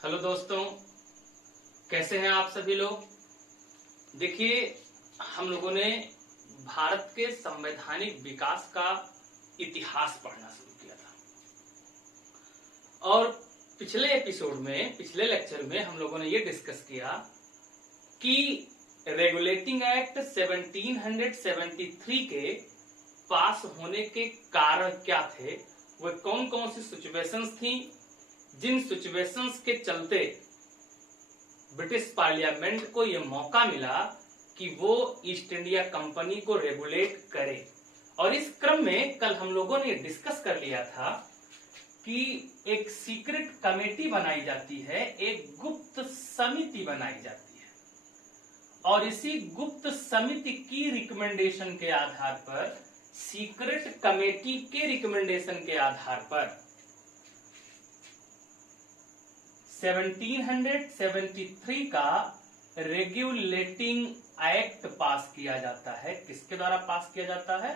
Hello दोस्तों, कैसे हैं आप सभी लोग। देखिए, हम लोगों ने भारत के संवैधानिक विकास का इतिहास पढ़ना शुरू किया था और पिछले लेक्चर में हम लोगों ने ये डिस्कस किया कि रेगुलेटिंग एक्ट 1773 के पास होने के कारण क्या थे, वे कौन कौन सी सिचुएशंस थी जिन सिचुएशंस के चलते ब्रिटिश पार्लियामेंट को यह मौका मिला कि वो ईस्ट इंडिया कंपनी को रेगुलेट करे। और इस क्रम में कल हम लोगों ने डिस्कस कर लिया था कि एक सीक्रेट कमेटी बनाई जाती है, एक गुप्त समिति बनाई जाती है और इसी गुप्त समिति की रिकमेंडेशन के आधार पर, सीक्रेट कमेटी के रिकमेंडेशन के आधार पर 1773 का रेगुलेटिंग एक्ट पास किया जाता है। किसके द्वारा पास किया जाता है?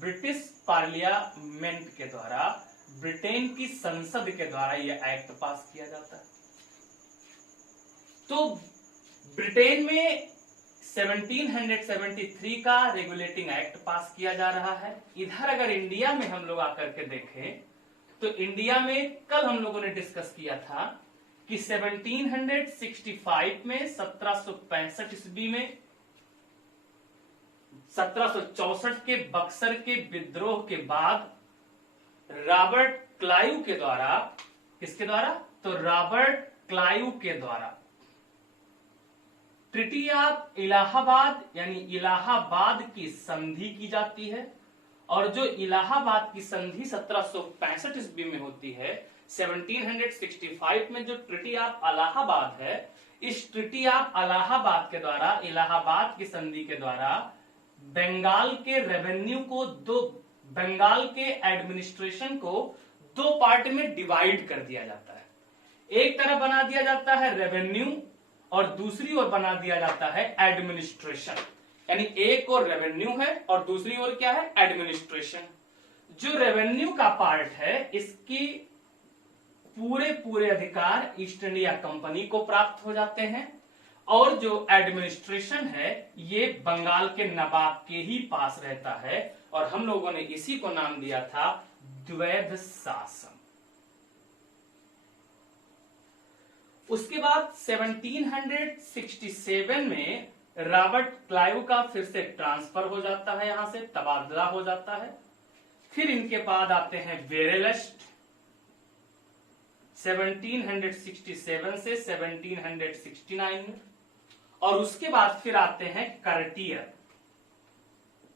ब्रिटिश पार्लियामेंट के द्वारा, ब्रिटेन की संसद के द्वारा यह एक्ट पास किया जाता है। तो ब्रिटेन में 1773 का रेगुलेटिंग एक्ट पास किया जा रहा है। इधर अगर इंडिया में हम लोग आकर के देखें तो इंडिया में कल हम लोगों ने डिस्कस किया था कि 1765 में 1765 ईस्वी में 1764 के बक्सर के विद्रोह के बाद रॉबर्ट क्लाइव के द्वारा, किसके द्वारा? तो रॉबर्ट क्लाइव के द्वारा ट्रीटी ऑफ इलाहाबाद यानी इलाहाबाद की संधि की जाती है। और जो इलाहाबाद की संधि 1765 ईस्वी में होती है, 1765 में जो ट्रीटी ऑफ इलाहाबाद है, इस ट्रीटी ऑफ इलाहाबाद के द्वारा, इलाहाबाद की संधि के द्वारा बंगाल के रेवेन्यू को बंगाल के एडमिनिस्ट्रेशन को दो पार्ट में डिवाइड कर दिया जाता है। एक तरफ बना दिया जाता है रेवेन्यू और दूसरी ओर बना दिया जाता है एडमिनिस्ट्रेशन। यानी एक और रेवेन्यू है और दूसरी ओर क्या है? एडमिनिस्ट्रेशन। जो रेवेन्यू का पार्ट है, इसकी पूरे अधिकार ईस्ट इंडिया कंपनी को प्राप्त हो जाते हैं और जो एडमिनिस्ट्रेशन है ये बंगाल के नवाब के ही पास रहता है और हम लोगों ने इसी को नाम दिया था द्वैध शासन। उसके बाद 1767 में रॉबर्ट क्लाइव का फिर से ट्रांसफर हो जाता है, यहां से तबादला हो जाता है। फिर इनके बाद आते हैं वेरेलस्ट 1767 से 1769 में, और उसके बाद फिर आते हैं कार्टियर।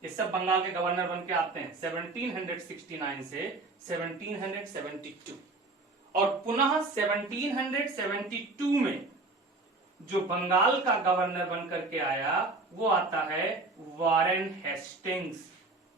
ये सब बंगाल के गवर्नर बन के आते हैं 1769 से 1772। और पुनः 1772 में जो बंगाल का गवर्नर बनकर के आया वो आता है वारेन हेस्टिंग्स।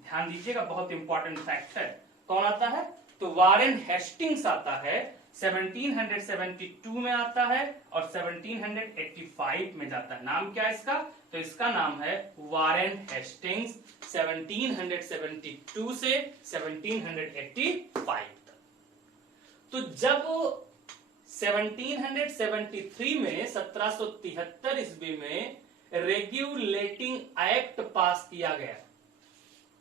ध्यान दीजिएगा, बहुत इंपॉर्टेंट फैक्ट है। कौन आता है? तो वारेन हेस्टिंग्स आता है। 1772 में आता है और 1785 में जाता है। नाम क्या है इसका? तो इसका नाम है वारेन हेस्टिंग्स। 1772 से 1785 तक। तो जब 1773 में 1773 ईस्वी में रेगुलेटिंग एक्ट पास किया गया,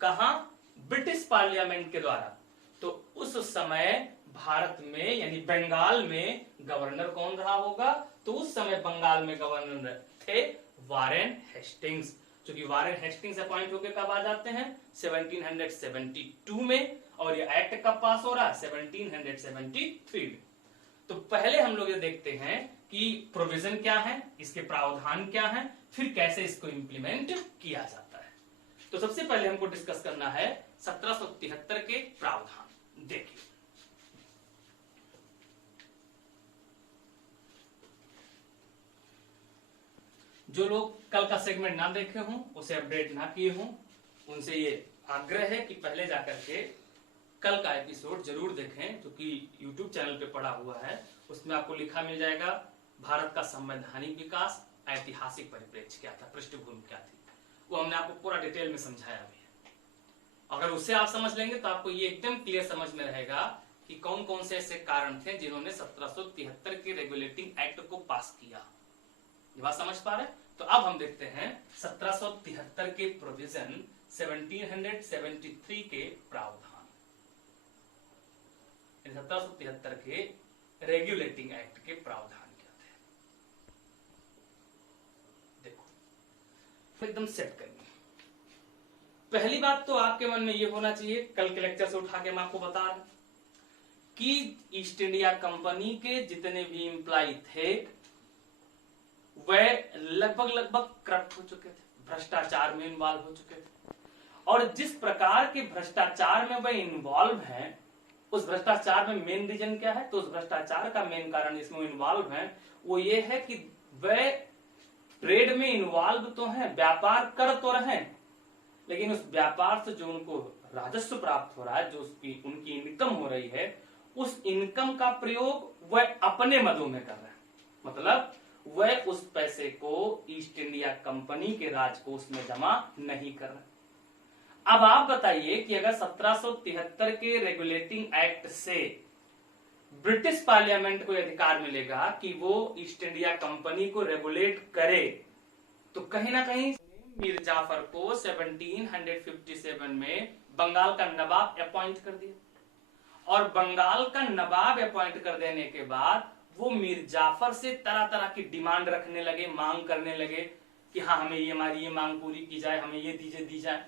कहां? ब्रिटिश पार्लियामेंट के द्वारा। तो उस समय भारत में यानी बंगाल में गवर्नर कौन रहा होगा? तो उस समय बंगाल में गवर्नर थे वारेन हेस्टिंग्स। क्योंकि वारेन हेस्टिंग्स अपॉइंट होकर कब आ जाते हैं? 1772 में। और ये एक्ट कब पास हो रहा है? 1773 में। तो पहले हम लोग ये देखते हैं कि प्रोविजन क्या है, इसके प्रावधान क्या है, फिर कैसे इसको इंप्लीमेंट किया जाता है। तो सबसे पहले हमको डिस्कस करना है 1773 के प्रावधान। देखिए, जो लोग कल का सेगमेंट ना देखे हों, उसे अपडेट ना किए हों, उनसे ये आग्रह है कि पहले जाकर के कल का एपिसोड जरूर देखें, क्योंकि YouTube चैनल पे पड़ा हुआ है। उसमें आपको लिखा मिल जाएगा भारत का संवैधानिक विकास, ऐतिहासिक परिप्रेक्ष्य क्या था, पृष्ठभूमि क्या थी, वो हमने आपको पूरा डिटेल में समझाया भी है। अगर उसे आप समझ लेंगे तो आपको ये एकदम क्लियर समझ में रहेगा कि कौन कौन से ऐसे कारण थे जिन्होंने 1773 के रेगुलेटिंग ये बात समझ पा रहे हैं? तो अब हम देखते हैं 1773 के प्रोविजन, 1773 के प्रावधान, 1773 के रेगुलेटिंग एक्ट के प्रावधान क्या थे। देखो एकदम सेट करिए। पहली बात तो आपके मन में ये होना चाहिए, कल के लेक्चर से उठा के मैं आपको बता रहा हूं कि ईस्ट इंडिया कंपनी के जितने भी एम्प्लॉय थे वह लगभग करप्ट हो चुके थे, भ्रष्टाचार में इन्वॉल्व हो चुके थे। और जिस प्रकार के भ्रष्टाचार में वह इन्वॉल्व हैं, उस भ्रष्टाचार में मेन रीजन क्या है? तो उस भ्रष्टाचार का मेन कारण इसमें इन्वॉल्व है वो ये है कि वह ट्रेड में इन्वॉल्व तो हैं, व्यापार कर तो रहे, लेकिन उस व्यापार से जो उनको राजस्व प्राप्त हो रहा है, जो उनकी इनकम हो रही है, उस इनकम का प्रयोग वह अपने मदों में कर रहे हैं। मतलब वह उस पैसे को ईस्ट इंडिया कंपनी के राजकोष में जमा नहीं कर रहे। अब आप बताइए कि अगर 1773 के रेगुलेटिंग एक्ट से ब्रिटिश पार्लियामेंट को अधिकार मिलेगा कि वो ईस्ट इंडिया कंपनी को रेगुलेट करे, तो कहीं ना कहीं मीर जाफर को 1757 में बंगाल का नवाब अपॉइंट कर दिया, और बंगाल का नवाब अपॉइंट कर देने के बाद वो मीर जाफर से तरह तरह की डिमांड रखने लगे, मांग करने लगे कि हाँ हमें ये हमारी ये मांग पूरी की जाए, हमें ये दी जाए।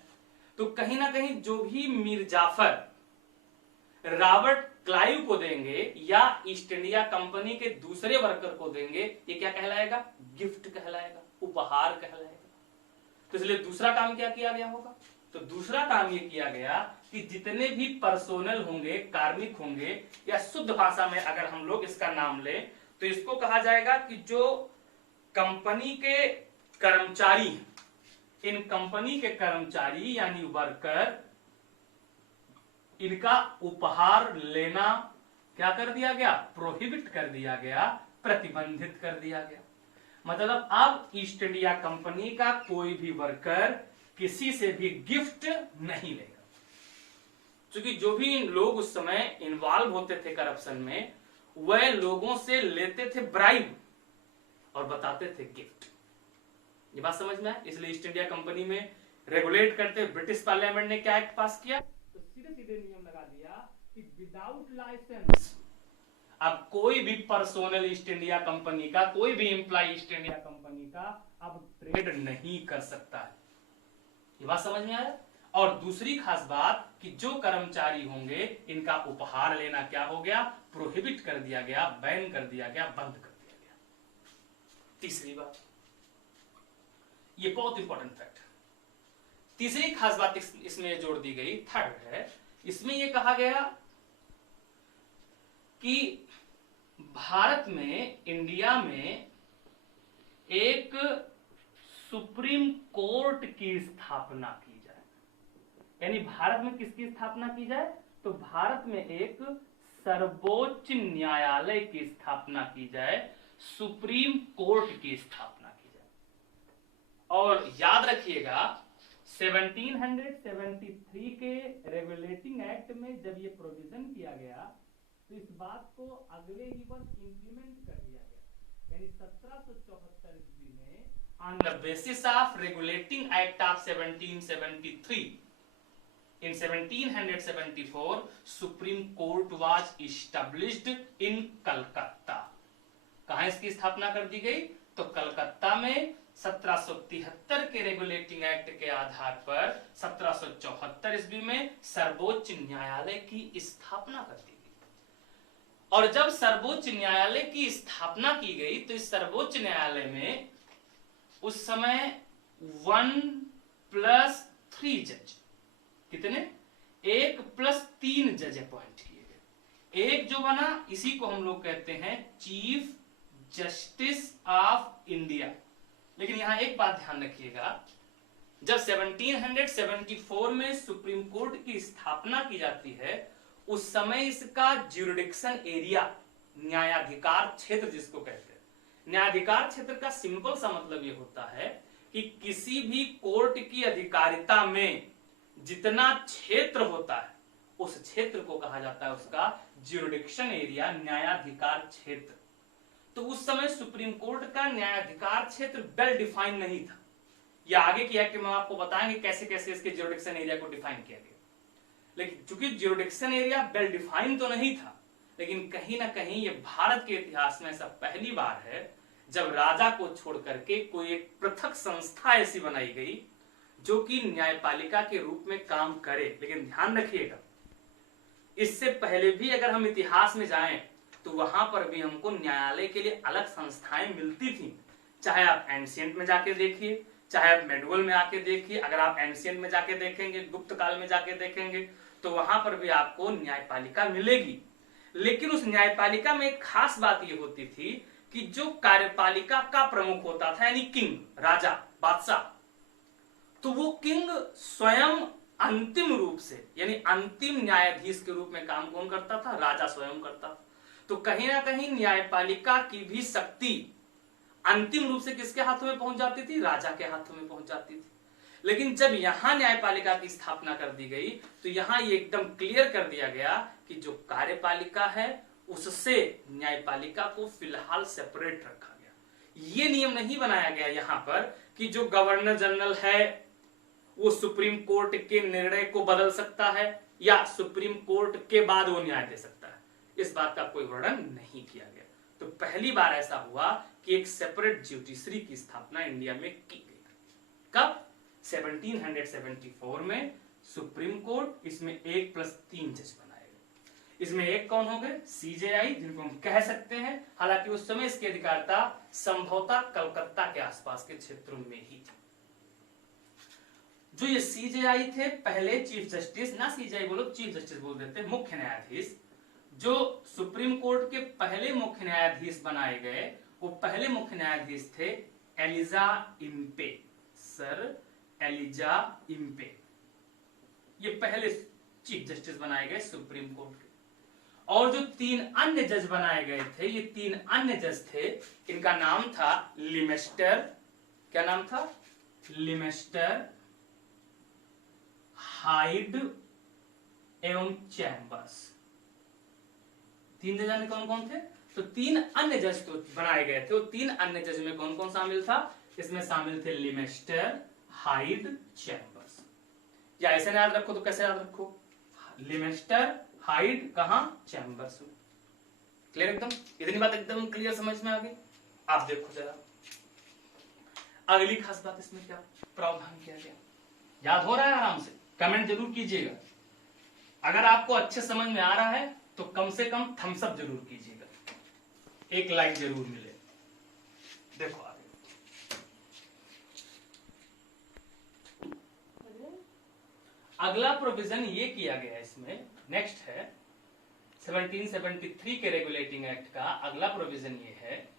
तो कहीं ना कहीं जो भी मीर जाफर रॉबर्ट क्लाइव को देंगे या ईस्ट इंडिया कंपनी के दूसरे वर्कर को देंगे, ये क्या कहलाएगा? गिफ्ट कहलाएगा, उपहार कहलाएगा। तो इसलिए दूसरा काम क्या किया गया होगा? तो दूसरा काम ये किया गया कि जितने भी पर्सोनल होंगे, कार्मिक होंगे, या शुद्ध भाषा में अगर हम लोग इसका नाम लें तो इसको कहा जाएगा कि जो कंपनी के कर्मचारी हैं, इन कंपनी के कर्मचारी यानी वर्कर, इनका उपहार लेना क्या कर दिया गया? प्रोहिबिट कर दिया गया, प्रतिबंधित कर दिया गया। मतलब अब ईस्ट इंडिया कंपनी का कोई भी वर्कर किसी से भी गिफ्ट नहीं लेगा, क्योंकि जो भी लोग उस समय इन्वॉल्व होते थे करप्शन में, वह लोगों से लेते थे ब्राइब और बताते थे गिफ्ट। ये बात समझ में आए? इसलिए ईस्ट इंडिया कंपनी में रेगुलेट करते ब्रिटिश पार्लियामेंट ने क्या एक्ट पास किया? तो सीधे सीधे नियम लगा दिया कि विदाउट लाइसेंस अब कोई भी पर्सोनल ईस्ट इंडिया कंपनी का, कोई भी एम्प्लॉय ईस्ट इंडिया कंपनी का अब ट्रेड नहीं कर सकता है। ये बात समझ में आया? और दूसरी खास बात कि जो कर्मचारी होंगे, इनका उपहार लेना क्या हो गया? प्रोहिबिट कर दिया गया, बैन कर दिया गया, बंद कर दिया गया। तीसरी बात, ये बहुत इंपॉर्टेंट फैक्ट, तीसरी खास बात इसमें जोड़ दी गई, थर्ड है, इसमें यह कहा गया कि भारत में, इंडिया में एक सुप्रीम कोर्ट की स्थापना की जाए। यानी भारत में किसकी स्थापना की जाए? तो भारत में एक सर्वोच्च न्यायालय की स्थापना की जाए, सुप्रीम कोर्ट की स्थापना की जाए। और याद रखिएगा 1773 के रेगुलेटिंग एक्ट में जब ये प्रोविजन किया गया तो इस बात को अगले ही वर्ष इंप्लीमेंट कर दिया गया। यानी 1774 ईस्वी में on the basis of regulating act of 1773 in 1774 supreme court was established in Calcutta. कहां इसकी स्थापना कर दी गई? तो कलकत्ता में 1773 के रेगुलेटिंग एक्ट के आधार पर 1774 ईस्वी में सर्वोच्च न्यायालय की स्थापना कर दी गई। और जब सर्वोच्च न्यायालय की स्थापना की गई तो इस सर्वोच्च न्यायालय में उस समय 1+3 जज, कितने? 1+3 जज अपॉइंट किए गए। एक जो बना, इसी को हम लोग कहते हैं चीफ जस्टिस ऑफ इंडिया। लेकिन यहां एक बात ध्यान रखिएगा, जब 1774 में सुप्रीम कोर्ट की स्थापना की जाती है, उस समय इसका ज्यूरिडिक्शन एरिया, न्यायाधिकार क्षेत्र जिसको कहते हैं, न्यायाधिकार क्षेत्र का सिंपल सा मतलब ये होता है कि किसी भी कोर्ट की अधिकारिता में जितना क्षेत्र होता है, उस क्षेत्र को कहा जाता है उसका ज्यूरिडिक्शन एरिया, न्यायाधिकार क्षेत्र। तो उस समय सुप्रीम कोर्ट का न्यायाधिकार क्षेत्र वेल डिफाइन नहीं था। या आगे की एक्ट में आपको बताएंगे कैसे कैसे इसके ज्यूरिडिक्शन एरिया को डिफाइन किया गया। लेकिन चूंकि ज्यूरिडिक्शन एरिया वेल डिफाइन तो नहीं था, लेकिन कहीं ना कहीं ये भारत के इतिहास में ऐसा पहली बार है जब राजा को छोड़ करके कोई एक पृथक संस्था ऐसी बनाई गई जो कि न्यायपालिका के रूप में काम करे। लेकिन ध्यान रखिएगा, इससे पहले भी अगर हम इतिहास में जाएं तो वहां पर भी हमको न्यायालय के लिए अलग संस्थाएं मिलती थी। चाहे आप एंशिएंट में जाके देखिए, चाहे आप मेडुअल में आके देखिए। अगर आप एंशिएंट में जाके देखेंगे, गुप्त काल में जाके देखेंगे, तो वहां पर भी आपको न्यायपालिका मिलेगी। लेकिन उस न्यायपालिका में एक खास बात यह होती थी कि जो कार्यपालिका का प्रमुख होता था, यानी किंग, राजा, बादशाह, तो वो किंग स्वयं अंतिम रूप से यानी अंतिम न्यायाधीश के रूप में काम कौन करता था? राजा स्वयं करता था। तो कहीं ना कहीं न्यायपालिका की भी शक्ति अंतिम रूप से किसके हाथों में पहुंच जाती थी? राजा के हाथों में पहुंच जाती थी। लेकिन जब यहां न्यायपालिका की स्थापना कर दी गई तो यहां ये एकदम क्लियर कर दिया गया कि जो कार्यपालिका है उससे न्यायपालिका को फिलहाल सेपरेट रखा गया। ये नियम नहीं बनाया गया यहां पर कि जो गवर्नर जनरल है वो सुप्रीम कोर्ट के निर्णय को बदल सकता है या सुप्रीम कोर्ट के बाद वो न्याय दे सकता है। इस बात का कोई वर्णन नहीं किया गया। तो पहली बार ऐसा हुआ कि एक सेपरेट ज्यूडिशरी की स्थापना इंडिया में की गई। कब? 1774 में सुप्रीम कोर्ट, इसमें 1+3 जज बनाए गए। इसमें एक कौन हो गए? सीजेआई, जिनको हम कह सकते हैं। हालांकि उस समय इसकी अधिकारिता संभवतः कलकत्ता के आसपास के क्षेत्रों में ही थी। जो ये सीजेआई थे, पहले चीफ जस्टिस, ना सीजेआई बोलो, चीफ जस्टिस बोल देते, मुख्य न्यायाधीश, जो सुप्रीम कोर्ट के पहले मुख्य न्यायाधीश बनाए गए, वो पहले मुख्य न्यायाधीश थे Elijah Impey, sir Elijah Impey. ये पहले चीफ जस्टिस बनाए गए सुप्रीम कोर्ट के। और जो 3 अन्य जज बनाए गए थे, ये 3 अन्य जज थे, इनका नाम था लिमेस्टर। क्या नाम था? लिमेस्टर, हाइड एवं चैम्बर्स। 3 जज कौन कौन थे? तो 3 अन्य जज तो बनाए गए थे। वो 3 अन्य जज में कौन कौन शामिल था? इसमें शामिल थे लिमेस्टर, हाइड, चैम्बर्स। या ऐसे याद रखो तो कैसे याद रखो? लिमेस्टर, हाइड, कहां? चैम्बर्स। क्लियर एकदम? इतनी बात एकदम क्लियर समझ में आ गई? आप देखो जरा अगली खास बात इसमें क्या प्रावधान किया गया, याद हो रहा है? आराम से कमेंट जरूर कीजिएगा। अगर आपको अच्छे समझ में आ रहा है तो कम से कम थम्स अप जरूर कीजिएगा, एक लाइक जरूर मिले। देखो आगे अगला प्रोविजन ये किया गया इसमें, नेक्स्ट है 1773 के रेगुलेटिंग एक्ट का अगला प्रोविजन ये है।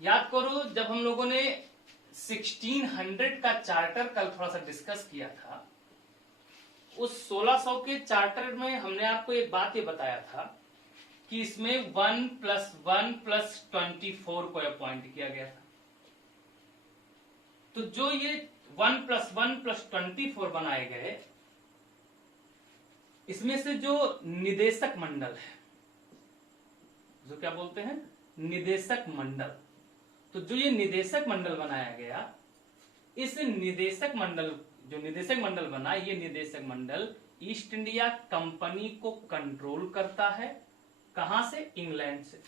याद करो जब हम लोगों ने 1600 का चार्टर कल थोड़ा सा डिस्कस किया था, उस 1600 के चार्टर में हमने आपको एक बात ये बताया था कि इसमें 1+1+24 को अपॉइंट किया गया था। तो जो ये 1+1+24 बनाए गए, इसमें से जो निदेशक मंडल है, जो क्या बोलते हैं? निदेशक मंडल। तो जो ये निदेशक मंडल बनाया गया, इस निदेशक मंडल, जो निदेशक मंडल बना, ये निदेशक मंडल ईस्ट इंडिया कंपनी को कंट्रोल करता है। कहां से? इंग्लैंड से।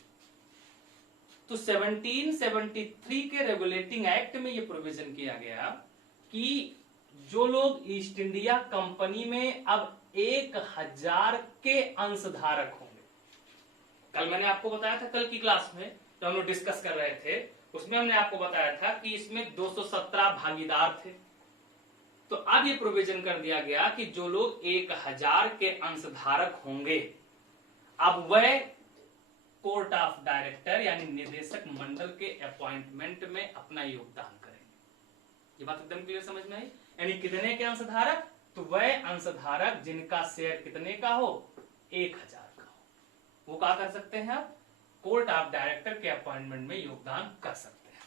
तो 1773 के रेगुलेटिंग एक्ट में ये प्रोविजन किया गया कि जो लोग ईस्ट इंडिया कंपनी में अब 1000 के अंशधारक होंगे। कल मैंने आपको बताया था, कल की क्लास में जब हम लोग डिस्कस कर रहे थे, उसमें हमने आपको बताया था कि इसमें 217 भागीदार थे। तो अब ये प्रोविजन कर दिया गया कि जो लोग 1000 के अंशधारक होंगे, अब वह कोर्ट ऑफ डायरेक्टर यानी निदेशक मंडल के अपॉइंटमेंट में अपना योगदान करेंगे। ये बात एकदम क्लियर समझ में आई? यानी कितने के अंशधारक? तो वह अंशधारक जिनका शेयर कितने का हो? 1000 का हो, वो क्या कर सकते हैं? आप कोर्ट ऑफ डायरेक्टर के अपॉइंटमेंट में योगदान कर सकते हैं।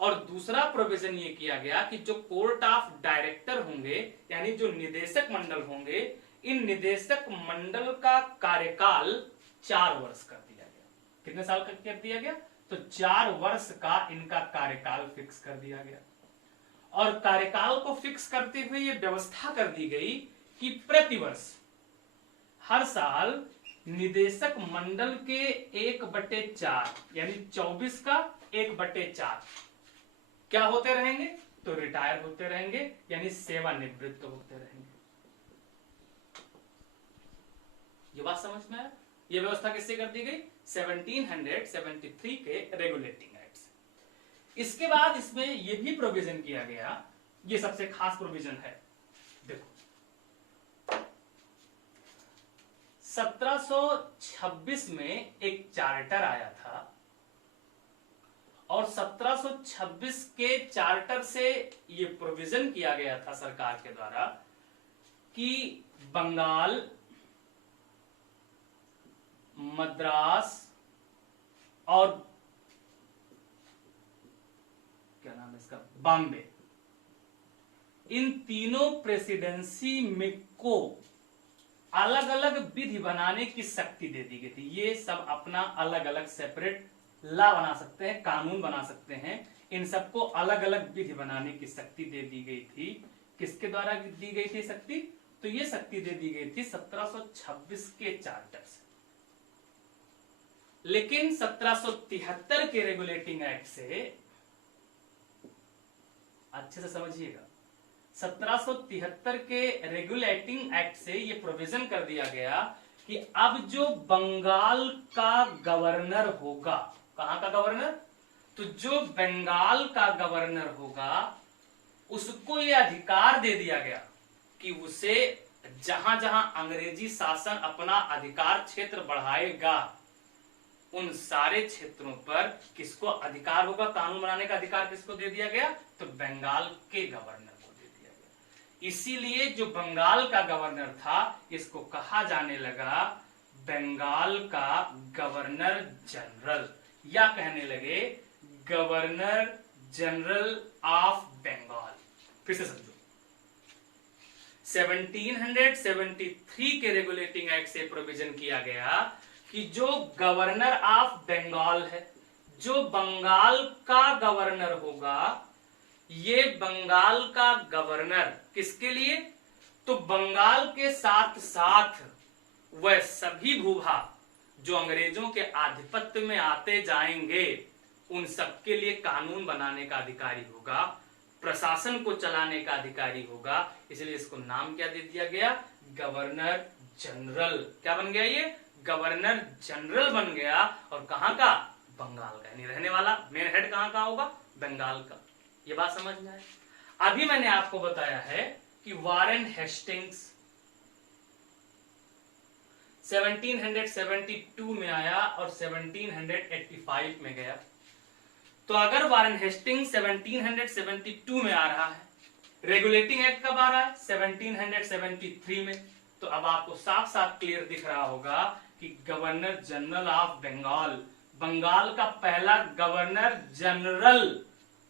और दूसरा प्रोविजन ये किया गया कि जो कोर्ट ऑफ डायरेक्टर होंगे यानी जो निदेशक मंडल होंगे, इन निदेशक मंडल का कार्यकाल 4 वर्ष कर दिया गया। कितने साल का कर दिया गया? तो 4 वर्ष का इनका कार्यकाल फिक्स कर दिया गया। और कार्यकाल को फिक्स करते हुए ये व्यवस्था कर दी गई कि प्रतिवर्ष हर साल निदेशक मंडल के 1/4 यानी 24 का 1/4 क्या होते रहेंगे? तो रिटायर होते रहेंगे, यानी सेवानिवृत्त होते रहेंगे। ये बात समझ में आया? ये व्यवस्था किससे कर दी गई? 1773 के रेगुलेटिंग एक्ट से। इसके बाद इसमें यह भी प्रोविजन किया गया, ये सबसे खास प्रोविजन है। देखो 1726 में एक चार्टर आया था और 1726 के चार्टर से ये प्रोविजन किया गया था सरकार के द्वारा कि बंगाल, मद्रास और क्या नाम है इसका, बॉम्बे, इन तीनों प्रेसिडेंसी में को अलग अलग विधि बनाने की शक्ति दे दी गई थी। ये सब अपना अलग अलग सेपरेट लॉ बना सकते हैं, कानून बना सकते हैं। इन सबको अलग अलग विधि बनाने की शक्ति दे दी गई थी। किसके द्वारा दी गई थी शक्ति? तो ये शक्ति दे दी गई थी 1726 के चार्टर से। लेकिन 1773 के रेगुलेटिंग एक्ट से, अच्छे से समझिएगा, 1773 के रेगुलेटिंग एक्ट से यह प्रोविजन कर दिया गया कि अब जो बंगाल का गवर्नर होगा, कहां का गवर्नर? तो जो बंगाल का गवर्नर होगा उसको यह अधिकार दे दिया गया कि उसे जहां जहां अंग्रेजी शासन अपना अधिकार क्षेत्र बढ़ाएगा उन सारे क्षेत्रों पर किसको अधिकार होगा? कानून बनाने का अधिकार किसको दे दिया गया? तो बंगाल के गवर्नर को दे दिया गया। इसीलिए जो बंगाल का गवर्नर था इसको कहा जाने लगा बंगाल का गवर्नर जनरल, या कहने लगे गवर्नर जनरल ऑफ बंगाल। फिर से समझो, 1773 के रेगुलेटिंग एक्ट से प्रोविजन किया गया कि जो गवर्नर ऑफ बंगाल है, जो बंगाल का गवर्नर होगा, ये बंगाल का गवर्नर किसके लिए? तो बंगाल के साथ साथ वह सभी भूभाग जो अंग्रेजों के आधिपत्य में आते जाएंगे उन सबके लिए कानून बनाने का अधिकारी होगा, प्रशासन को चलाने का अधिकारी होगा। इसलिए इसको नाम क्या दे दिया गया? Governor general. क्या बन गया? ये गवर्नर जनरल बन गया। और कहां का? बंगाल का, यानी रहने वाला मेन हेड कहां का होगा? बंगाल का। ये बात समझ में आए? अभी मैंने आपको बताया है कि वारेन हेस्टिंग्स 1772 में आया और 1785 में गया। तो अगर वारेन हेस्टिंग्स 1772 में आ रहा है, रेगुलेटिंग एक्ट कब आ रहा है? 1773 में। तो अब आपको साफ साफ क्लियर दिख रहा होगा कि governor general of Bengal, Bengal का पहला गवर्नर जनरल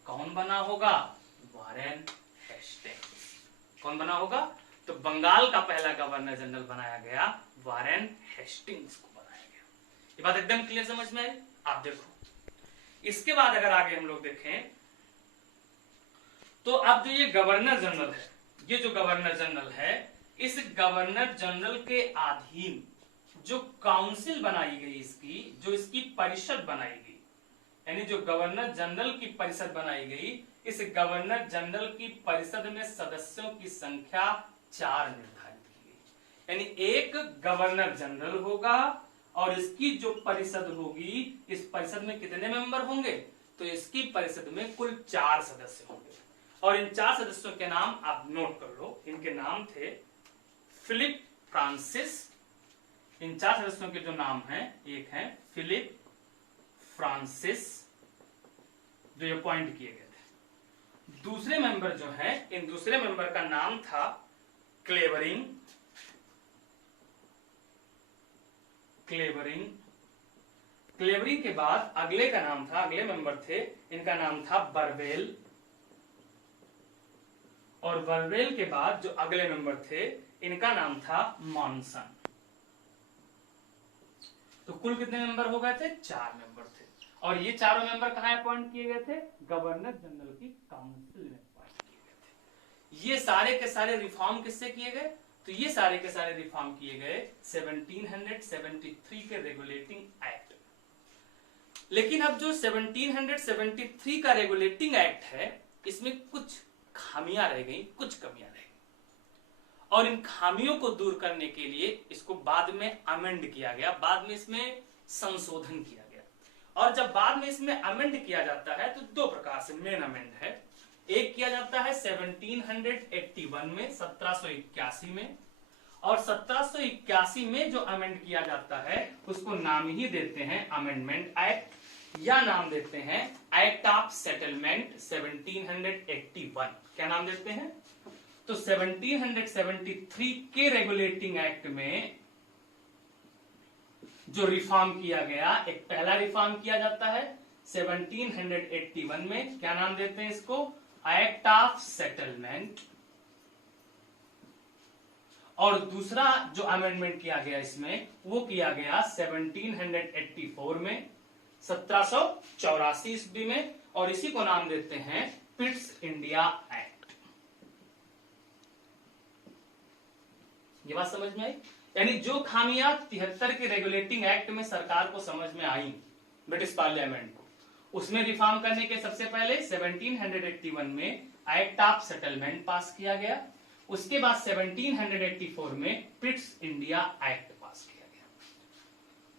कौन बना होगा? Warren Hastings. कौन बना होगा? तो बंगाल का पहला गवर्नर जनरल बनाया गया, वारेन हेस्टिंग्स को बनाया गया। ये बात एकदम क्लियर समझ में आई? आप देखो, इसके बाद अगर आगे हम लोग देखें तो अब जो ये गवर्नर जनरल है, ये जो गवर्नर जनरल है, इस गवर्नर जनरल के अधीन जो काउंसिल बनाई गई, इसकी जो इसकी परिषद बनाई गई, यानी जो गवर्नर जनरल की परिषद बनाई गई, इस गवर्नर जनरल की परिषद में सदस्यों की संख्या 4 निर्धारित की गई। यानी एक गवर्नर जनरल होगा और इसकी जो परिषद होगी, इस परिषद में कितने मेंबर होंगे? तो इसकी परिषद में कुल 4 सदस्य होंगे। और इन 4 सदस्यों के नाम आप नोट कर लो। इनके नाम थे फिलिप फ्रांसिस। इन 4 सदस्यों के जो नाम हैं, एक हैं फिलिप फ्रांसिस, जो ये अपॉइंट किए गए थे। दूसरे मेंबर जो हैं, इन दूसरे मेंबर का नाम था क्लेवरिंग। क्लेवरिंग के बाद अगले का नाम था, अगले मेंबर थे, इनका नाम था बरवेल। और बरवेल के बाद जो अगले मेंबर थे, इनका नाम था मॉनसन। तो कुल कितने मेंबर हो गए थे? 4 मेंबर थे। और ये चारों मेंबर कहाँ अपॉइंट किए गए थे? गवर्नर जनरल की काउंसिल में अपॉइंट किए गए थे। ये सारे के सारे रिफॉर्म किससे किए गए? तो ये सारे के सारे रिफॉर्म किए गए 1773 के रेगुलेटिंग एक्ट। लेकिन अब जो 1773 का रेगुलेटिंग एक्ट है, इसमें कुछ खामियां रह गई, कुछ कमियां रह गई, और इन खामियों को दूर करने के लिए इसको बाद में अमेंड किया गया, बाद में इसमें संशोधन किया गया। और जब बाद में इसमें अमेंड किया जाता है तो दो प्रकार से मेन अमेंड है। एक किया जाता है 1781 में, 1781 में, और 1781 में जो अमेंड किया जाता है उसको नाम ही देते हैं अमेंडमेंट एक्ट, या नाम देते हैं एक्ट ऑफ सेटलमेंट 1781। क्या नाम देते हैं? तो 1773 के रेगुलेटिंग एक्ट में जो रिफॉर्म किया गया, एक पहला रिफॉर्म किया जाता है 1781 में, क्या नाम देते हैं इसको? Act of settlement. और दूसरा जो अमेंडमेंट किया गया इसमें, वो किया गया 1784 में, 1784 ईस्वी में, और इसी को नाम देते हैं पिट्स इंडिया एक्ट। ये बात समझ में आई? यानी जो खामियां 73 के रेगुलेटिंग एक्ट में सरकार को समझ में आई, ब्रिटिश पार्लियामेंट को, उसमें रिफॉर्म करने के सबसे पहले 1781 में एक्ट ऑफ सेटलमेंट पास किया गया। उसके बाद 1784 में पिट्स इंडिया एक्ट पास किया गया।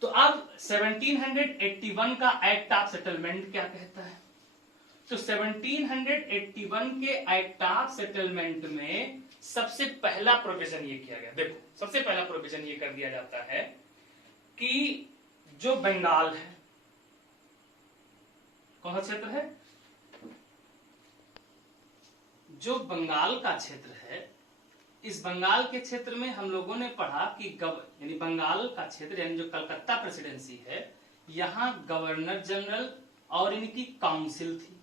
तो अब 1781 का एक्ट ऑफ सेटलमेंट क्या कहता है? तो 1781 के एक्ट ऑफ सेटलमेंट में सबसे पहला प्रोविजन ये किया गया, देखो सबसे पहला प्रोविजन ये कर दिया जाता है कि जो बंगाल है, कौन सा क्षेत्र है? जो बंगाल का क्षेत्र है, इस बंगाल के क्षेत्र में हम लोगों ने पढ़ा कि यानी बंगाल का क्षेत्र यानी जो कलकत्ता प्रेसिडेंसी है, यहां गवर्नर जनरल और इनकी काउंसिल थी।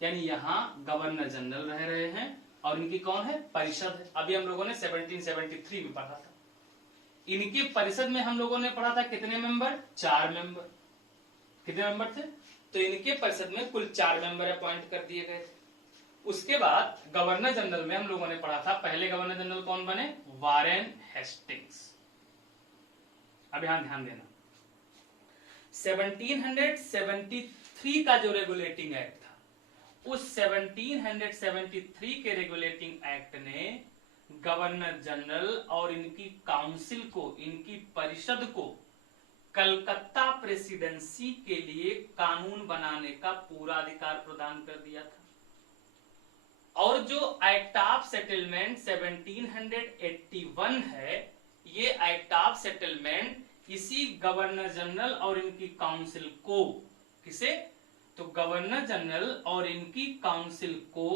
यानी यहां गवर्नर जनरल रह रहे हैं और इनकी कौन है? परिषद है। अभी हम लोगों ने 1773 में पढ़ा था। इनकी परिषद में हम लोगों ने पढ़ा था कितने मेंबर? 4 मेंबर। कितने मेंबर थे? तो इनके परिषद में कुल 4 मेंबर अपॉइंट कर दिए गए थे। उसके बाद गवर्नर जनरल में हम लोगों ने पढ़ा था, पहले गवर्नर जनरल कौन बने? Warren Hastings. अब यहां ध्यान देना, 1773 का जो रेगुलेटिंग एक्ट था, उस 1773 के रेगुलेटिंग एक्ट ने गवर्नर जनरल और इनकी काउंसिल को, इनकी परिषद को कलकत्ता प्रेसिडेंसी के लिए कानून बनाने का पूरा अधिकार प्रदान कर दिया था। और जो एक्ट ऑफ सेटलमेंट 1781 है, ये एक्ट ऑफ सेटलमेंट इसी गवर्नर जनरल और इनकी काउंसिल को, किसे? तो गवर्नर जनरल और इनकी काउंसिल को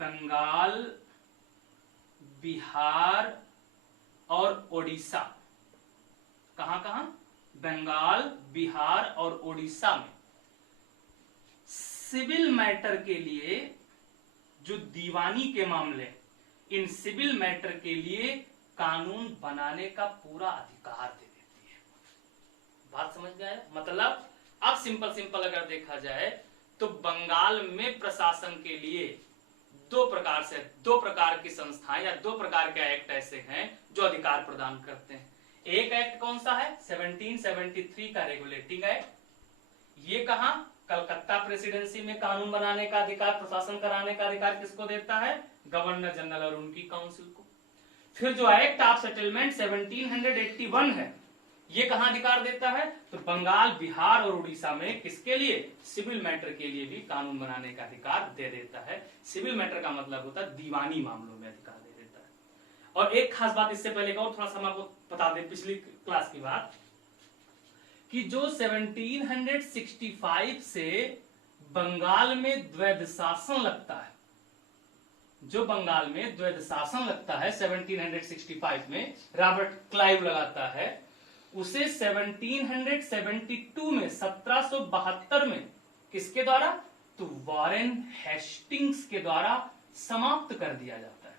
बंगाल, बिहार और ओडिशा, कहां कहां? बंगाल, बिहार और ओडिशा में सिविल मैटर के लिए, जो दीवानी के मामले, इन सिविल मैटर के लिए कानून बनाने का पूरा अधिकार दे देती है। बात समझ में आया? मतलब अब सिंपल अगर देखा जाए तो बंगाल में प्रशासन के लिए दो प्रकार की संस्थाएं या 2 प्रकार के एक्ट ऐसे हैं जो अधिकार प्रदान करते हैं। एक एक्ट कौन सा है? 1773 का रेगुलेटिंग एक्ट। ये कहां? कलकत्ता प्रेसिडेंसी में कानून बनाने का अधिकार, प्रशासन कराने का अधिकार किसको देता है? गवर्नर जनरल और उनकी काउंसिल को। फिर जो एक्ट ऑफ सेटलमेंट 1781 है, ये कहां अधिकार देता है? तो बंगाल, बिहार और उड़ीसा में किसके लिए? सिविल मैटर के लिए भी कानून बनाने का अधिकार दे देता है। सिविल मैटर का मतलब होता है दीवानी मामलों में अधिकार दे देता है। और एक खास बात इससे पहले का और थोड़ा सा हम आपको बता दें, पिछली क्लास की बात, कि जो 1765 से बंगाल में द्वैध शासन लगता है, जो बंगाल में द्वैध शासन लगता है 1765 में, रॉबर्ट क्लाइव लगाता है, उसे 1772 में, 1772 में किसके द्वारा? तो वारेन हेस्टिंग्स के द्वारा समाप्त कर दिया जाता है।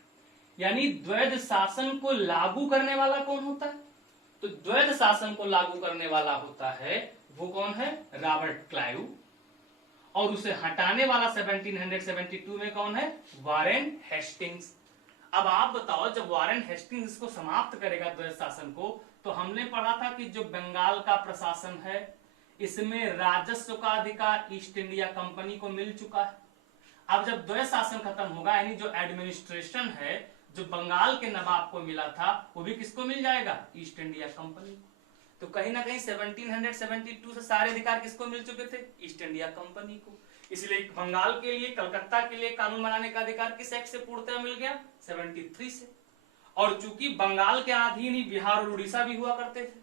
यानी द्वैध शासन को लागू करने वाला कौन होता है? तो द्वैध शासन को लागू करने वाला होता है वो कौन है? Robert Clive. और उसे हटाने वाला 1772 में कौन है? Warren Hastings. अब आप बताओ, जब वारेन हेस्टिंग्स इसको समाप्त करेगा द्वैध शासन को, तो हमने पढ़ा था कि जो बंगाल का प्रशासन है इसमें राजस्व का अधिकार ईस्ट इंडिया कंपनी को मिल चुका है। अब जब द्वैध शासन खत्म होगा, यानी जो एडमिनिस्ट्रेशन है जो बंगाल के नवाब को मिला था वो भी किसको मिल जाएगा? ईस्ट इंडिया कंपनी को। तो कहीं ना कहीं 1772 से सारे अधिकार किसको मिल चुके थे? ईस्ट इंडिया कंपनी को। इसलिए बंगाल के लिए, कलकत्ता के लिए कानून बनाने का अधिकार किस एक्ट से पूर्णतः मिल गया? 73 से। और चूंकि बंगाल के अधीन ही बिहार और उड़ीसा भी हुआ करते थे,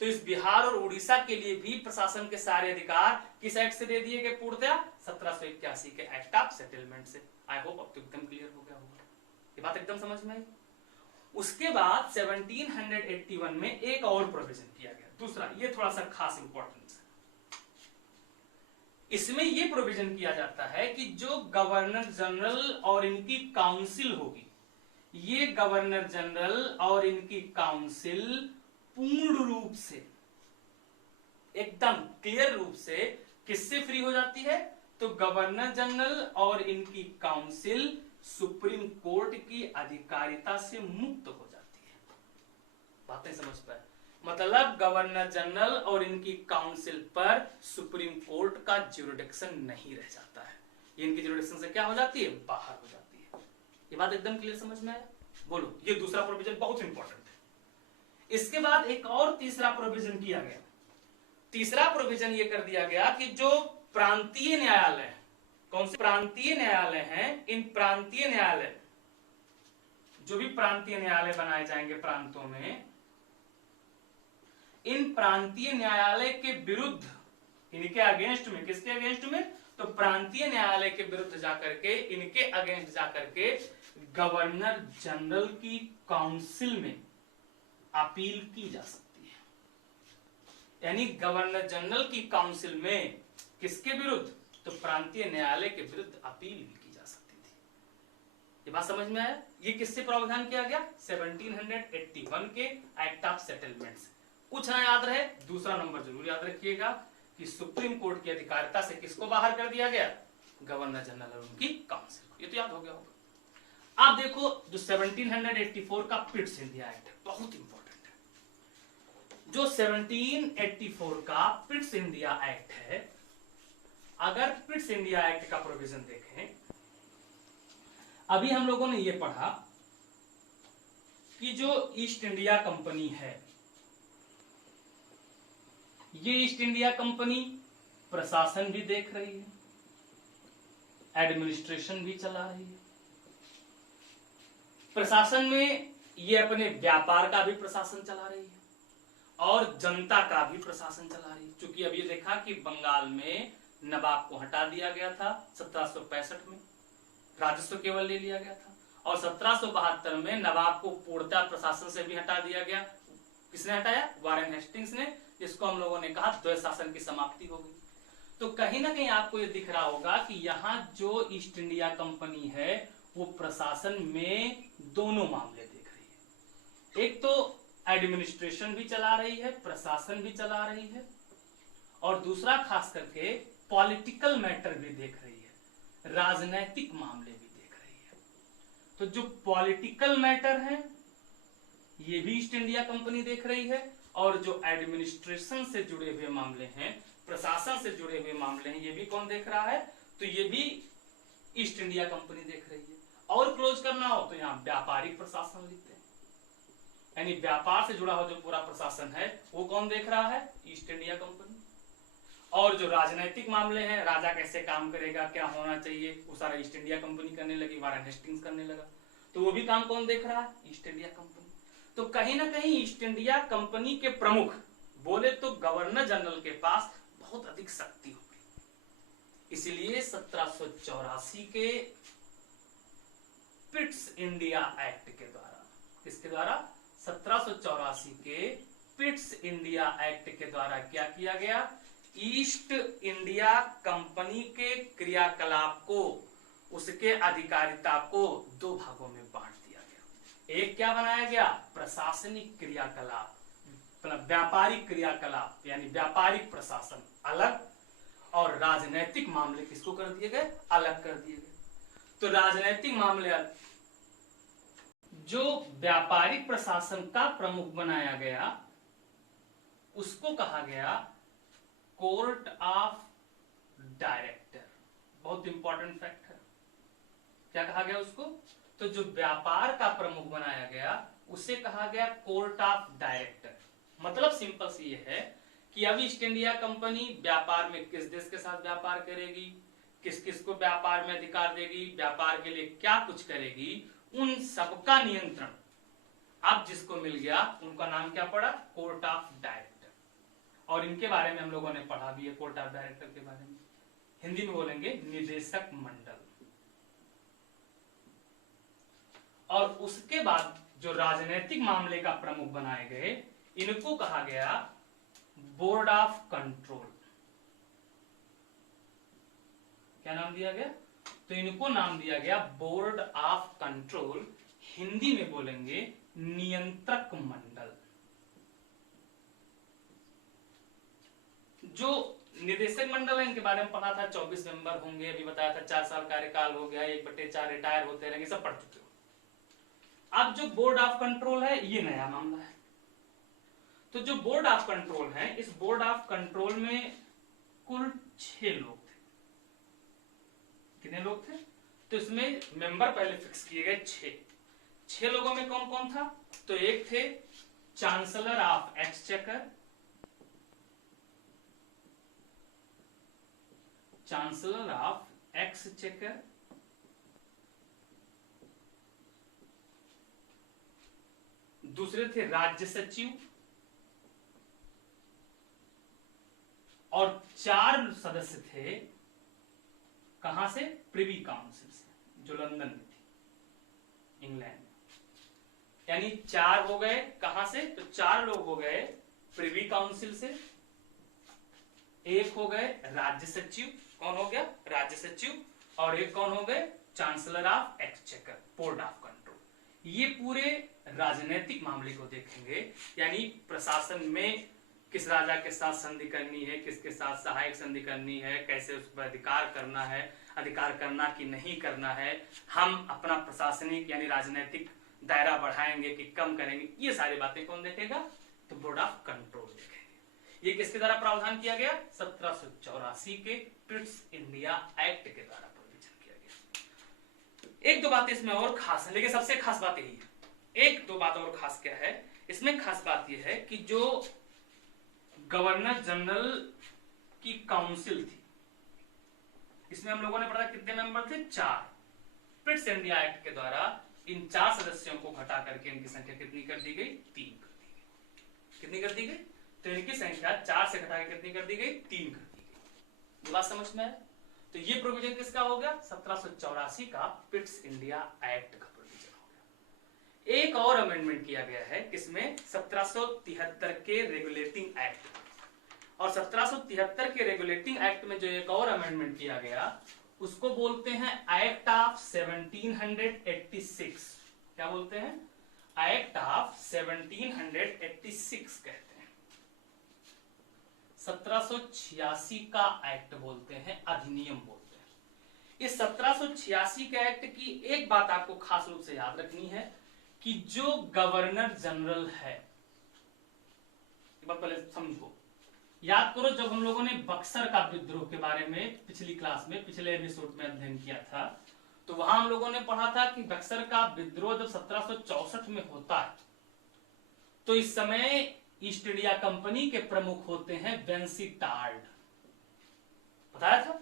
तो इस बिहार और उड़ीसा के लिए भी प्रशासन के सारे अधिकार किस एक्ट से दे दिए गए पूर्णतः? 1781 के एक्ट ऑफ सेटलमेंट से। आई होप अब तो एकदम क्लियर हो गया होगा, ये बात एकदम समझ में आई। उसके बाद 1781 में एक और प्रोविजन किया गया, दूसरा, ये थोड़ा सा खास इंपॉर्टेंस है। इसमें यह प्रोविजन किया जाता है कि जो गवर्नर जनरल और इनकी काउंसिल होगी, ये गवर्नर जनरल और इनकी काउंसिल पूर्ण रूप से, एकदम क्लियर रूप से किससे फ्री हो जाती है? तो गवर्नर जनरल और इनकी काउंसिल सुप्रीम कोर्ट की अधिकारिता से मुक्त हो जाती है। बात नहीं समझ पाए? मतलब गवर्नर जनरल और इनकी काउंसिल पर सुप्रीम कोर्ट का ज्यूरिडिक्शन नहीं रह जाता है, ये इनकी ज्यूरिडिक्शन से क्या हो जाती है? बाहर हो जाती है। ये बात एकदम क्लियर समझ में आया? बोलो, ये दूसरा प्रोविजन बहुत इंपॉर्टेंट है। इसके बाद एक और तीसरा प्रोविजन किया गया। तीसरा प्रोविजन ये कर दिया गया कि जो प्रांतीय न्यायालय, कौन से प्रांतीय न्यायालय हैं, इन प्रांतीय न्यायालय, जो भी प्रांतीय न्यायालय बनाए जाएंगे प्रांतों में, इन प्रांतीय न्यायालय के विरुद्ध, इनके अगेंस्ट में, किसके अगेंस्ट में? तो प्रांतीय न्यायालय के विरुद्ध जाकर के, इनके अगेंस्ट जाकर के गवर्नर जनरल की काउंसिल में अपील की जा सकती है। यानी गवर्नर जनरल की काउंसिल में किसके विरुद्ध? तो प्रांतीय न्यायालय के विरुद्ध अपील भी की जा सकती थी। ये बात समझ में आया? ये किससे प्रावधान किया गया? 1781 के एक्ट ऑफ सेटलमेंट से। पूछना याद रहे, दूसरा नंबर जरूर याद रखिएगा कि सुप्रीम कोर्ट की अधिकारिता से किसको बाहर कर दिया गया? गवर्नर जनरल और उनकी काउंसिल को। ये तो याद हो गया होगा। आप देखो, जो 1784 का पिट्स इंडिया एक्ट है, बहुत इंपॉर्टेंट है। जो 1784 का पिट्स इंडिया एक्ट है, अगर पिट्स इंडिया एक्ट का प्रोविजन देखें, अभी हम लोगों ने यह पढ़ा कि जो ईस्ट इंडिया कंपनी है, ये ईस्ट इंडिया कंपनी प्रशासन भी देख रही है, एडमिनिस्ट्रेशन भी चला रही है। प्रशासन में ये अपने व्यापार का भी प्रशासन चला रही है और जनता का भी प्रशासन चला रही है। क्योंकि अब ये देखा कि बंगाल में नवाब को हटा दिया गया था 1765 में, राजस्व केवल ले लिया गया था, और 1772 में नवाब को पूर्णतः प्रशासन से भी हटा दिया गया। किसने हटाया? वारेन हेस्टिंग्स ने, जिसको हम लोगों ने कहा द्वैध शासन की समाप्ति हो गई। तो कहीं ना कहीं आपको ये दिख रहा होगा कि यहाँ जो ईस्ट इंडिया कंपनी है वो प्रशासन में दोनों मामले देख रही है। एक तो एडमिनिस्ट्रेशन भी चला रही है, प्रशासन भी चला रही है, और दूसरा खास करके पॉलिटिकल मैटर भी देख रही है, राजनैतिक मामले भी देख रही है। तो जो पॉलिटिकल मैटर है ये भी ईस्ट इंडिया कंपनी देख रही है, और जो एडमिनिस्ट्रेशन से जुड़े हुए मामले हैं, प्रशासन से जुड़े हुए मामले हैं, ये भी कौन देख रहा है? तो ये भी ईस्ट इंडिया कंपनी देख रही है। और क्लोज करना हो तो यहाँ व्यापारिक प्रशासन लिखते हैं, यानी व्यापार से जुड़ा हुआ जो पूरा प्रशासन है वो कौन देख रहा है? East India company. और जो राजनीतिक मामले हैं, राजा कैसे काम करेगा, क्या होना चाहिए, वो सारा ईस्ट इंडिया कंपनी करने लगी, वारेन हेस्टिंग्स करने लगा। तो वो भी काम कौन देख रहा है? East India company. तो कहीं ना कहीं ईस्ट इंडिया कंपनी के प्रमुख, बोले तो गवर्नर जनरल के पास बहुत अधिक शक्ति होगी। इसलिए 1784 के पिट्स इंडिया एक्ट के द्वारा, किसके द्वारा? 1784 के पिट्स इंडिया एक्ट के द्वारा क्या किया गया? ईस्ट इंडिया कंपनी के क्रियाकलाप को, उसके अधिकारिता को दो भागों में बांट दिया गया। एक क्या बनाया गया? प्रशासनिक क्रियाकलाप, व्यापारिक क्रियाकलाप यानी व्यापारिक प्रशासन अलग, और राजनैतिक मामले किसको कर दिए गए, अलग कर दिए गए। तो राजनैतिक मामले, जो व्यापारिक प्रशासन का प्रमुख बनाया गया उसको कहा गया कोर्ट ऑफ डायरेक्टर। बहुत इंपॉर्टेंट फैक्ट है, क्या कहा गया उसको, तो जो व्यापार का प्रमुख बनाया गया उसे कहा गया कोर्ट ऑफ डायरेक्टर। मतलब सिंपल सी ये है कि अब ईस्ट इंडिया कंपनी व्यापार में किस देश के साथ व्यापार करेगी, किस किस को व्यापार में अधिकार देगी, व्यापार के लिए क्या कुछ करेगी, उन सबका नियंत्रण अब जिसको मिल गया उनका नाम क्या पड़ा, कोर्ट ऑफ डायरेक्टर। और इनके बारे में हम लोगों ने पढ़ा भी है, कोर्ट ऑफ डायरेक्टर के बारे में हिंदी में बोलेंगे निदेशक मंडल। और उसके बाद जो राजनीतिक मामले का प्रमुख बनाए गए इनको कहा गया बोर्ड ऑफ कंट्रोल। क्या नाम दिया गया, तो इनको नाम दिया गया बोर्ड ऑफ कंट्रोल, हिंदी में बोलेंगे नियंत्रक मंडल। जो निदेशक मंडल है इनके बारे में पढ़ा था, 24 मेंबर होंगे, अभी बताया था 4 साल कार्यकाल हो गया, 1/4 रिटायर होते रहेंगे, सब पढ़ चुके हो। अब जो बोर्ड ऑफ कंट्रोल है ये नया मामला है। तो जो बोर्ड ऑफ कंट्रोल है, इस बोर्ड ऑफ कंट्रोल में कुल 6 लोग थे। कितने लोग थे, तो इसमें मेंबर पहले फिक्स किए गए 6 लोगों में कौन कौन था, तो एक थे chancellor of exchequer, chancellor of exchequer, दूसरे थे राज्य सचिव, और 4 सदस्य थे कहां से, प्रिवी काउंसिल से, जो लंदन में थी, इंग्लैंड में। यानी 4 हो गए कहां से, तो 4 लोग हो गए प्रिवी काउंसिल से, एक हो गए राज्य सचिव, कौन हो गया राज्य सचिव, और एक कौन हो गए chancellor of exchequer, board of control. ये पूरे राजनीतिक मामले को देखेंगे, यानी प्रशासन में किस राजा के साथ संधि करनी है, किसके साथ सहायक संधि करनी है, कैसे उस पर अधिकार करना है, अधिकार करना कि नहीं करना है, हम अपना प्रशासनिक यानी राजनीतिक दायरा बढ़ाएंगे कि कम करेंगे, ये सारी बातें कौन देखेगा, तो बोर्ड ऑफ कंट्रोल देखेंगे। ये किसके द्वारा प्रावधान किया गया, 1784 के पिट्स इंडिया एक्ट के द्वारा प्रोविजन किया गया। एक दो बातें इसमें और खास है, लेकिन सबसे खास बात यही है। एक दो बात और खास क्या है इसमें, खास बात यह है कि जो गवर्नर जनरल की काउंसिल थी, इसमें हम लोगों ने पढ़ा कितने मेंबर थे, 4। पिट्स इंडिया एक्ट के द्वारा इन 4 सदस्यों को घटा करके इनकी संख्या कितनी कर दी गई, 3 कर दी गई। कितनी कर दी गई, तो इनकी संख्या 4 से घटा के कितनी कर दी गई, 3 कर दी गई। ये बात समझ में है। तो ये प्रोविजन किसका हो गया, 1784 का पिट्स इंडिया एक्ट का प्रोविजन हो गया। एक और अमेंडमेंट किया गया है किसमें, 1773 के रेगुलेटिंग एक्ट। और 1773 के रेगुलेटिंग एक्ट में जो एक और अमेंडमेंट किया गया उसको बोलते हैं एक्ट ऑफ 1786। क्या बोलते हैं, एक्ट ऑफ 1786 कहते हैं। 1786 का एक्ट बोलते हैं, अधिनियम बोलते हैं। इस 1786 के एक्ट की एक बात आपको खास रूप से याद रखनी है कि जो गवर्नर जनरल है, एक बात पहले समझो, याद करो जब हम लोगों ने बक्सर का विद्रोह के बारे में पिछली क्लास में, पिछले एपिसोड में अध्ययन किया था, तो वहां हम लोगों ने पढ़ा था कि बक्सर का विद्रोह जब 1764 में होता है तो इस समय ईस्ट इंडिया कंपनी के प्रमुख होते हैं वेंसीटार्ड, बताया था।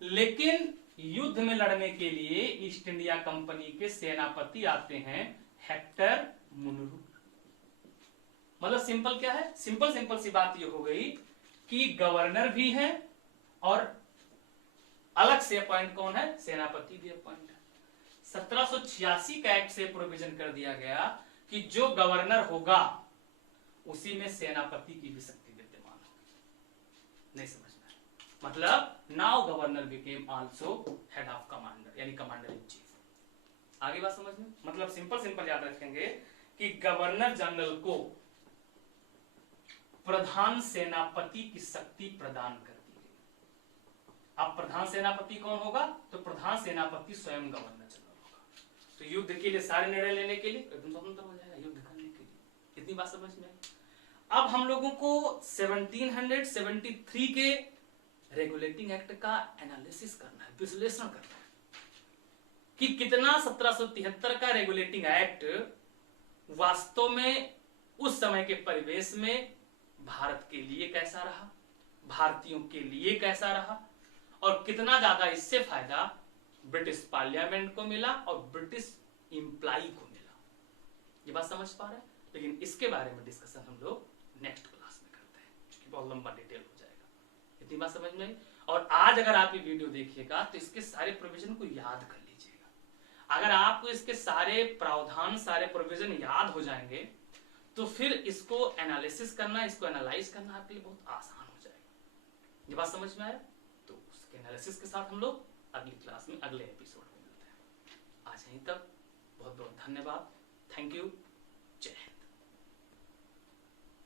लेकिन युद्ध में लड़ने के लिए ईस्ट इंडिया कंपनी के सेनापति आते हैं हेक्टर मुनरो। मतलब सिंपल क्या है, सिंपल सी बात ये हो गई कि गवर्नर भी है और अलग से अपॉइंट कौन है, सेनापति भी अपॉइंट है। 1786 का एक्ट से प्रोविजन कर दिया गया कि जो गवर्नर होगा उसी में सेनापति की भी शक्ति विद्यमान होगी। नहीं समझ में, मतलब now governor became also head of commander, यानी कमांडर इन चीफ। आगे बात समझ में, मतलब सिंपल याद रखेंगे कि गवर्नर जनरल को प्रधान सेनापति की शक्ति प्रदान कर दी गई। अब प्रधान सेनापति कौन होगा? तो प्रधान सेनापति स्वयं गवर्नर जनरल होगा। तो युद्ध के लिए सारे निर्णय लेने के लिए एकदम स्वतंत्र हो जाएगा, युद्ध करने के लिए। इतनी बात समझ में? अब हम लोगों को 1773 के रेगुलेटिंग एक्ट का एनालिसिस करना है, विश्लेषण करना है कि कितना 1773 का रेगुलेटिंग एक्ट वास्तव में उस समय के परिवेश में भारत के लिए कैसा रहा, भारतीयों के लिए कैसा रहा, और कितना ज्यादा इससे फायदा ब्रिटिश पार्लियामेंट को मिला और ब्रिटिश इंप्लाई को मिला। ये बात समझ पा रहे हैं? लेकिन इसके बारे में डिस्कशन हम लोग नेक्स्ट क्लास में करते हैं, क्योंकि बहुत लंबा डिटेल हो जाएगा। इतनी बात समझ में आई? और आज अगर आप ये वीडियो देखिएगा तो इसके सारे प्रोविजन को याद कर लीजिएगा। अगर आपको इसके सारे प्रावधान, सारे प्रोविजन याद हो जाएंगे तो फिर इसको एनालिसिस करना, इसको एनालाइज करना आपके लिए बहुत आसान हो जाएगा। ये बात समझ में आया? तो उसके एनालिसिस के साथ हम लोग अगली क्लास में, अगले एपिसोड में मिलते हैं। आज यहीं तक। बहुत बहुत धन्यवाद। Thank you.